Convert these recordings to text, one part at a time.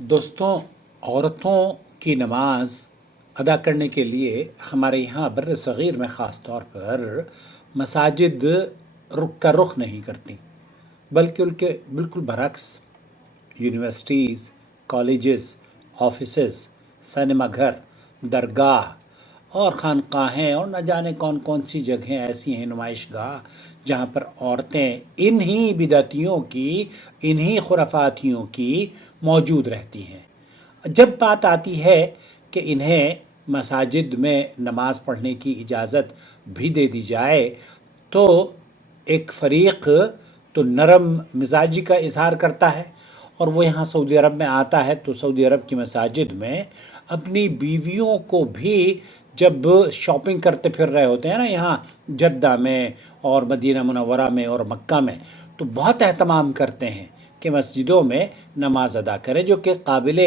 دوستوں، عورتوں کی نماز ادا کرنے کے لیے ہمارے یہاں بر صغیر میں خاص طور پر مساجد رخ نہیں کرتی، بلکہ ان کے بالکل برعکس یونیورسٹیز، کالجز، آفیسز، سنیما گھر، درگاہ اور خانقاہیں اور نہ جانے کون کون سی جگہیں ایسی ہیں، نمائش گاہ، جہاں پر عورتیں انہی بدعتیوں کی، انہی خرافاتیوں کی موجود رہتی ہیں۔ جب بات آتی ہے کہ انہیں مساجد میں نماز پڑھنے کی اجازت بھی دے دی جائے تو ایک فریق تو نرم مزاجی کا اظہار کرتا ہے، اور وہ یہاں سعودی عرب میں آتا ہے تو سعودی عرب کی مساجد میں اپنی بیویوں کو بھی جب شاپنگ کرتے پھر رہے ہوتے ہیں نا، یہاں جدہ میں اور مدینہ منورہ میں اور مکہ میں، تو بہت اہتمام کرتے ہیں کہ مسجدوں میں نماز ادا کرے، جو کہ قابل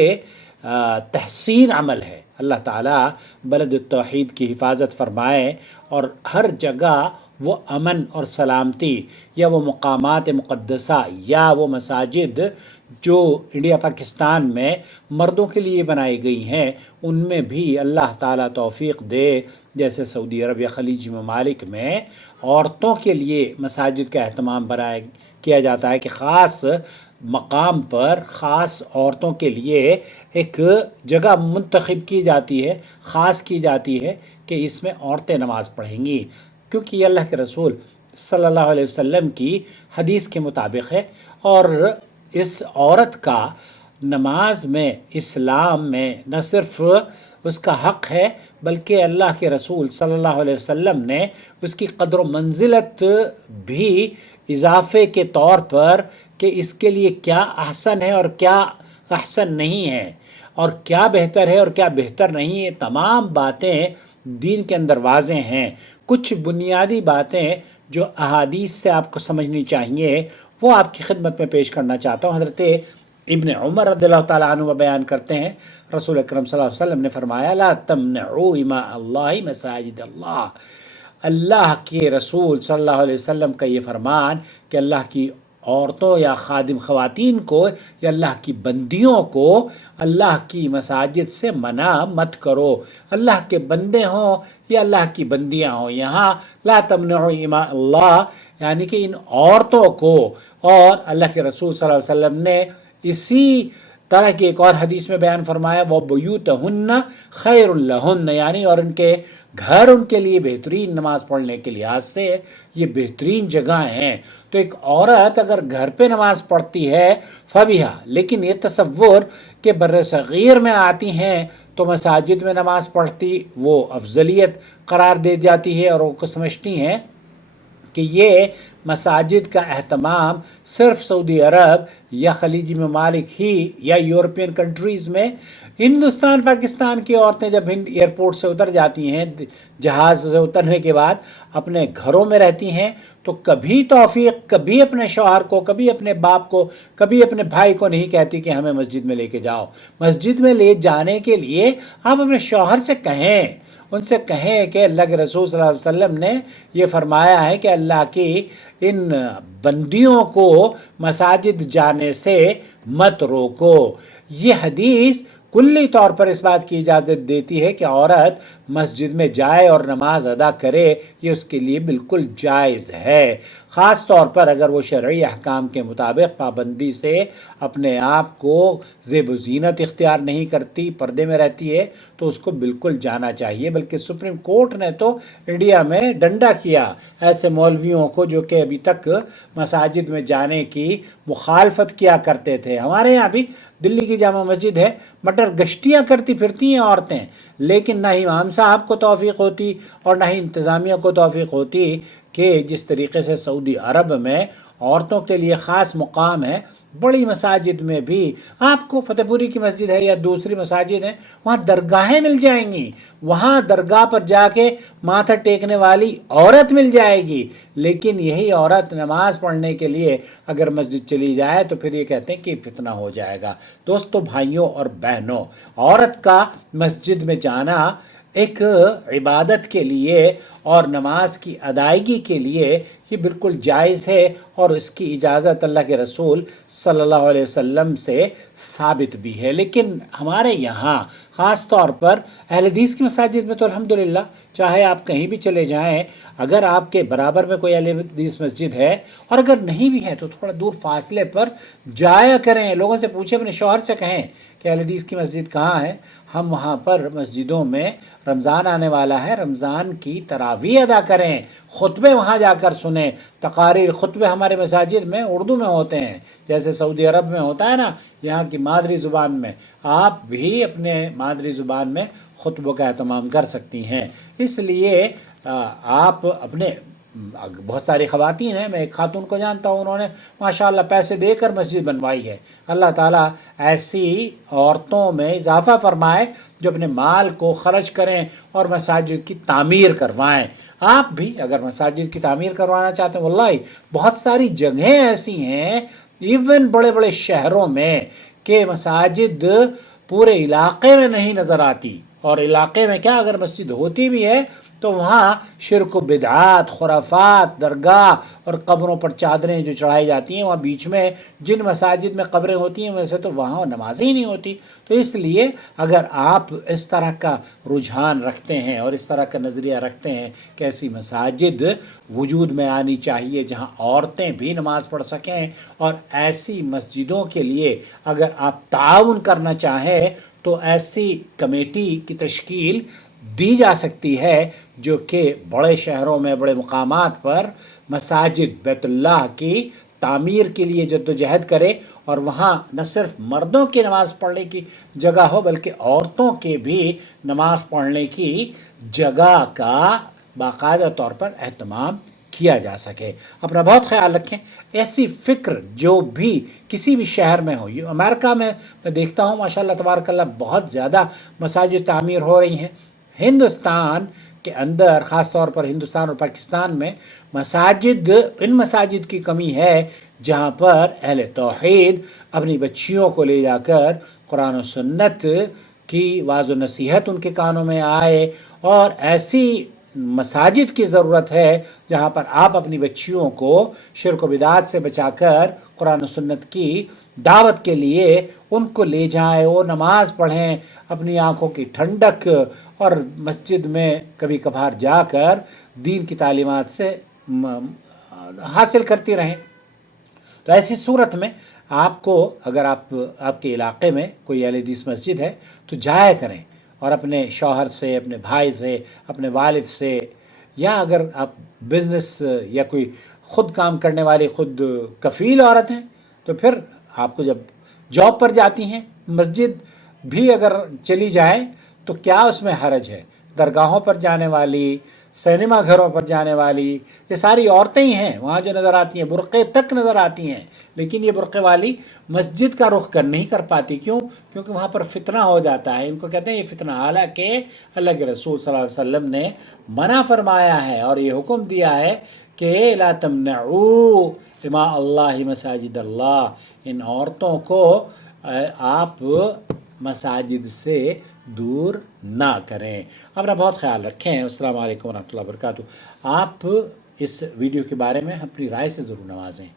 تحسین عمل ہے۔ اللہ تعالیٰ بلد التوحید کی حفاظت فرمائے اور ہر جگہ وہ امن اور سلامتی، یا وہ مقامات مقدسہ یا وہ مساجد جو انڈیا پاکستان میں مردوں کے لیے بنائی گئی ہیں، ان میں بھی اللہ تعالیٰ توفیق دے، جیسے سعودی عرب یا خلیجی ممالک میں عورتوں کے لیے مساجد کا اہتمام کیا جاتا ہے کہ خاص مقام پر خاص عورتوں کے لیے ایک جگہ منتخب کی جاتی ہے، خاص کی جاتی ہے کہ اس میں عورتیں نماز پڑھیں گی، کیونکہ یہ اللہ کے رسول صلی اللہ علیہ وسلم کی حدیث کے مطابق ہے۔ اور اس عورت کا نماز میں، اسلام میں نہ صرف اس کا حق ہے، بلکہ اللہ کے رسول صلی اللہ علیہ وسلم نے اس کی قدر و منزلت بھی اضافے کے طور پر کہ اس کے لیے کیا احسن ہے اور کیا احسن نہیں ہے، اور کیا بہتر ہے اور کیا بہتر نہیں ہے، تمام باتیں دین کے اندر واضح ہیں۔ کچھ بنیادی باتیں جو احادیث سے آپ کو سمجھنی چاہیے وہ آپ کی خدمت میں پیش کرنا چاہتا ہوں۔ حضرت ابن عمر رضی اللہ تعالیٰ عنہ بیان کرتے ہیں، رسول اکرم صلی اللہ علیہ وسلم نے فرمایا لا تمنعوا اماء اللہ مساجد اللہ۔ اللہ کے رسول صلی اللہ علیہ وسلم کا یہ فرمان کہ اللہ کی عورتوں یا خادم خواتین کو یا اللہ کی بندیوں کو اللہ کی مساجد سے منع مت کرو، اللہ کے بندے ہوں یا اللہ کی بندیاں ہوں۔ یہاں لا تمنعوا اماء اللہ یعنی کہ ان عورتوں کو، اور اللہ کے رسول صلی اللہ علیہ وسلم نے اسی طرح کی ایک اور حدیث میں بیان فرمایا وَبُيُوتَهُنَّ خَيْرٌ لَهُنَّ، یعنی اور ان کے گھر ان کے لیے بہترین، نماز پڑھنے کے لحاظ سے یہ بہترین جگہ ہیں۔ تو ایک عورت اگر گھر پہ نماز پڑھتی ہے فبیہا، لیکن یہ تصور کہ بر صغیر میں آتی ہیں تو مساجد میں نماز پڑھتی وہ افضلیت قرار دے جاتی ہے، اور وہ سمجھتی ہیں کہ یہ مساجد کا اہتمام صرف سعودی عرب یا خلیجی ممالک ہی یا یورپین کنٹریز میں، ہندوستان پاکستان کی عورتیں جب ایئرپورٹ سے اتر جاتی ہیں، جہاز سے اترنے کے بعد اپنے گھروں میں رہتی ہیں، تو کبھی توفیق، کبھی اپنے شوہر کو، کبھی اپنے باپ کو، کبھی اپنے بھائی کو نہیں کہتی کہ ہمیں مسجد میں لے کے جاؤ۔ مسجد میں لے جانے کے لیے آپ اپنے شوہر سے کہیں، ان سے کہیں کہ اللہ کے رسول صلی اللہ علیہ وسلم نے یہ فرمایا ہے کہ اللہ کی ان بندیوں کو مساجد جانے سے مت روکو۔ یہ حدیث کلی طور پر اس بات کی اجازت دیتی ہے کہ عورت مسجد میں جائے اور نماز ادا کرے، یہ اس کے لیے بالکل جائز ہے، خاص طور پر اگر وہ شرعی احکام کے مطابق پابندی سے اپنے آپ کو زیب و زینت اختیار نہیں کرتی، پردے میں رہتی ہے، تو اس کو بالکل جانا چاہیے۔ بلکہ سپریم کورٹ نے تو انڈیا میں ڈنڈا کیا ایسے مولویوں کو جو کہ ابھی تک مساجد میں جانے کی مخالفت کیا کرتے تھے۔ ہمارے یہاں بھی دلی کی جامع مسجد ہے، مٹر گشتیاں کرتی پھرتی ہیں عورتیں، لیکن نہ امام صاحب کو توفیق ہوتی اور نہ ہی انتظامیہ کو توفیق ہوتی کہ جس طریقے سے سعودی عرب میں عورتوں کے لیے خاص مقام ہے، بڑی مساجد میں بھی آپ کو فتح پوری کی مسجد ہے یا دوسری مساجد ہیں، وہاں درگاہیں مل جائیں گی، وہاں درگاہ پر جا کے ماتھا ٹیکنے والی عورت مل جائے گی، لیکن یہی عورت نماز پڑھنے کے لیے اگر مسجد چلی جائے تو پھر یہ کہتے ہیں کہ فتنہ ہو جائے گا۔ دوستو، بھائیوں اور بہنوں، عورت کا مسجد میں جانا ایک عبادت کے لیے اور نماز کی ادائیگی کے لیے یہ بالکل جائز ہے، اور اس کی اجازت اللہ کے رسول صلی اللہ علیہ وسلم سے ثابت بھی ہے۔ لیکن ہمارے یہاں خاص طور پر اہل حدیث کی مساجد میں تو الحمدللہ چاہے آپ کہیں بھی چلے جائیں، اگر آپ کے برابر میں کوئی اہل حدیث مسجد ہے، اور اگر نہیں بھی ہے تو تھوڑا دور فاصلے پر جایا کریں، لوگوں سے پوچھیں، اپنے شوہر سے کہیں کہ اہل حدیث کی مسجد کہاں ہے، ہم وہاں پر مسجدوں میں رمضان آنے والا ہے، رمضان کی تراویح ادا کریں، خطبے وہاں جا کر سنیں، تقاریر خطبے ہمارے مساجد میں اردو میں ہوتے ہیں، جیسے سعودی عرب میں ہوتا ہے نا، یہاں کی مادری زبان میں، آپ بھی اپنے مادری زبان میں خطبوں کا اہتمام کر سکتی ہیں۔ اس لیے آپ اپنے بہت ساری خواتین ہیں، میں ایک خاتون کو جانتا ہوں، انہوں نے ماشاءاللہ پیسے دے کر مسجد بنوائی ہے۔ اللہ تعالیٰ ایسی عورتوں میں اضافہ فرمائے جو اپنے مال کو خرچ کریں اور مساجد کی تعمیر کروائیں۔ آپ بھی اگر مساجد کی تعمیر کروانا چاہتے ہیں، واللہ بہت ساری جگہیں ایسی ہیں ایون بڑے بڑے شہروں میں کہ مساجد پورے علاقے میں نہیں نظر آتی، اور علاقے میں کیا، اگر مسجد ہوتی بھی ہے تو وہاں شرک و بدعات، خرافات، درگاہ اور قبروں پر چادریں جو چڑھائی جاتی ہیں، وہاں بیچ میں جن مساجد میں قبریں ہوتی ہیں ویسے تو وہاں نمازیں ہی نہیں ہوتی۔ تو اس لیے اگر آپ اس طرح کا رجحان رکھتے ہیں اور اس طرح کا نظریہ رکھتے ہیں کہ ایسی مساجد وجود میں آنی چاہیے جہاں عورتیں بھی نماز پڑھ سکیں، اور ایسی مسجدوں کے لیے اگر آپ تعاون کرنا چاہیں تو ایسی کمیٹی کی تشکیل دی جا سکتی ہے جو کہ بڑے شہروں میں، بڑے مقامات پر مساجد بیت اللہ کی تعمیر کے لیے جدوجہد کرے، اور وہاں نہ صرف مردوں کی نماز پڑھنے کی جگہ ہو بلکہ عورتوں کے بھی نماز پڑھنے کی جگہ کا باقاعدہ طور پر اہتمام کیا جا سکے۔ اپنا بہت خیال رکھیں۔ ایسی فکر جو بھی کسی بھی شہر میں ہو، یہ امریکہ میں دیکھتا ہوں ماشاءاللہ تبارک اللہ بہت زیادہ مساجد تعمیر ہو رہی ہیں۔ ہندوستان کے اندر خاص طور پر ہندوستان اور پاکستان میں ان مساجد کی کمی ہے جہاں پر اہل توحید اپنی بچیوں کو لے جا کر قرآن و سنت کی واعظ و نصیحت ان کے کانوں میں آئے، اور ایسی مساجد کی ضرورت ہے جہاں پر آپ اپنی بچیوں کو شرک و بدعات سے بچا کر قرآن و سنت کی دعوت کے لیے ان کو لے جائیں، وہ نماز پڑھیں، اپنی آنکھوں کی ٹھنڈک اور مسجد میں کبھی کبھار جا کر دین کی تعلیمات سے حاصل کرتی رہیں۔ تو ایسی صورت میں آپ کو اگر آپ کے علاقے میں کوئی اہل حدیث مسجد ہے تو جایا کریں، اور اپنے شوہر سے، اپنے بھائی سے، اپنے والد سے، یا اگر آپ بزنس یا کوئی خود کام کرنے والی خود کفیل عورت ہیں تو پھر آپ کو جب جاب پر جاتی ہیں مسجد بھی اگر چلی جائیں تو کیا اس میں حرج ہے؟ درگاہوں پر جانے والی، سینما گھروں پر جانے والی، یہ ساری عورتیں ہی ہیں وہاں جو نظر آتی ہیں، برقعے تک نظر آتی ہیں، لیکن یہ برقعے والی مسجد کا رخ نہیں کر پاتی۔ کیوں؟ کیونکہ وہاں پر فتنہ ہو جاتا ہے، ان کو کہتے ہیں یہ فتنہ، حالانکہ اللہ کے رسول صلی اللہ علیہ وسلم نے منع فرمایا ہے اور یہ حکم دیا ہے کہ لا تمنعوا اماء اللہ مساجد اللہ، ان عورتوں کو آپ مساجد سے دور نہ کریں۔ اپنا بہت خیال رکھیں۔ السلام علیکم ورحمۃ اللہ وبرکاتہ۔ آپ اس ویڈیو کے بارے میں اپنی رائے سے ضرور نوازیں۔